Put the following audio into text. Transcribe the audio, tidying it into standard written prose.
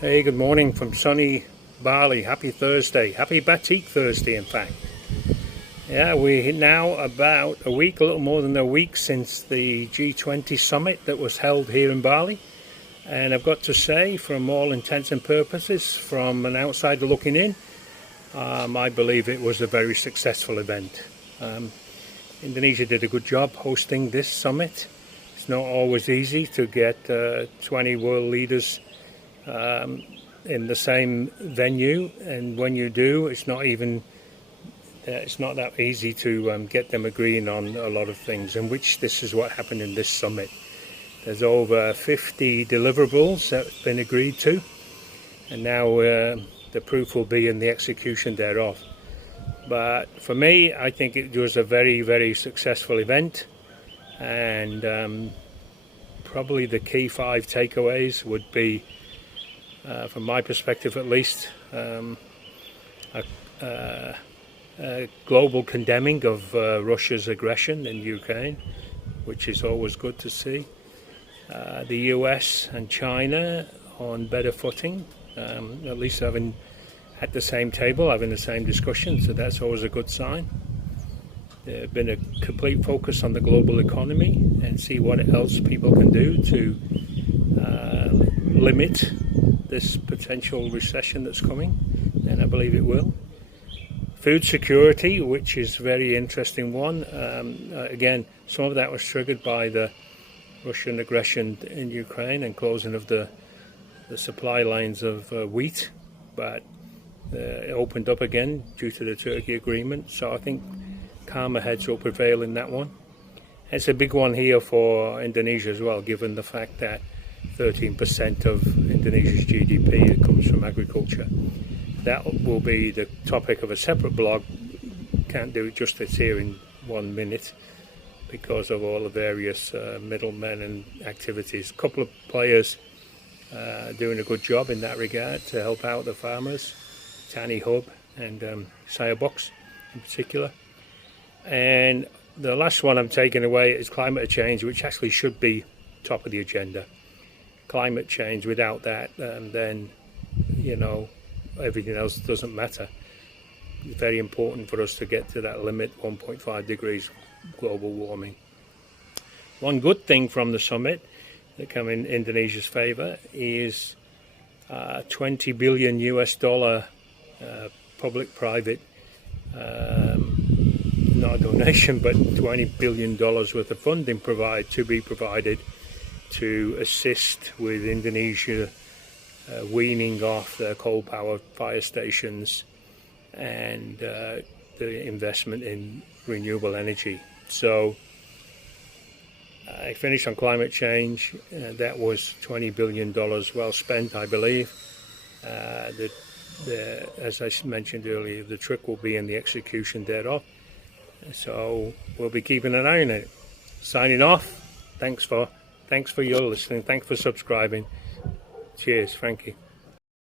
Hey, good morning from sunny Bali. Happy Thursday. Happy Batik Thursday, in fact. Yeah, we're now about a week, a little more than a week since the G20 summit that was held here in Bali. And I've got to say, from all intents and purposes, from an outsider looking in, I believe it was a very successful event. Indonesia did a good job hosting this summit. It's not always easy to get 20 world leaders in the same venue, and when you do, it's not that easy to get them agreeing on a lot of things, and which this is what happened in this summit. There's over 50 deliverables that have been agreed to, and now the proof will be in the execution thereof. But for me, I think it was a very, very successful event, and probably the key 5 takeaways would be, from my perspective at least, a global condemning of Russia's aggression in Ukraine, which is always good to see. The US and China on better footing, at least having at the same table, having the same discussion, so that's always a good sign. There's been a complete focus on the global economy and see what else people can do to limit this potential recession that's coming, and I believe it will. Food security, which is a very interesting one. Again, some of that was triggered by the Russian aggression in Ukraine and closing of the supply lines of wheat, but it opened up again due to the Turkey agreement, so I think calmer heads will prevail in that one. It's a big one here for Indonesia as well, given the fact that 13% of Indonesia's GDP comes from agriculture. That will be the topic of a separate blog. Can't do it justice here in 1 minute because of all the various middlemen and activities. A couple of players doing a good job in that regard to help out the farmers, Tani Hub and Sayurbox in particular. And the last one I'm taking away is climate change, which actually should be top of the agenda. Climate change, without that, then, everything else doesn't matter. It's very important for us to get to that limit, 1.5 degrees global warming. One good thing from the summit that came in Indonesia's favor is $20 billion US public-private, not a donation, but $20 billion worth of funding to be provided to assist with Indonesia weaning off their coal power fire stations and the investment in renewable energy. So I finished on climate change. That was $20 billion well spent, I believe. As I mentioned earlier, the trick will be in the execution thereof. So we'll be keeping an eye on it. Signing off. Thanks for your listening. Thanks for subscribing. Cheers, Frankie.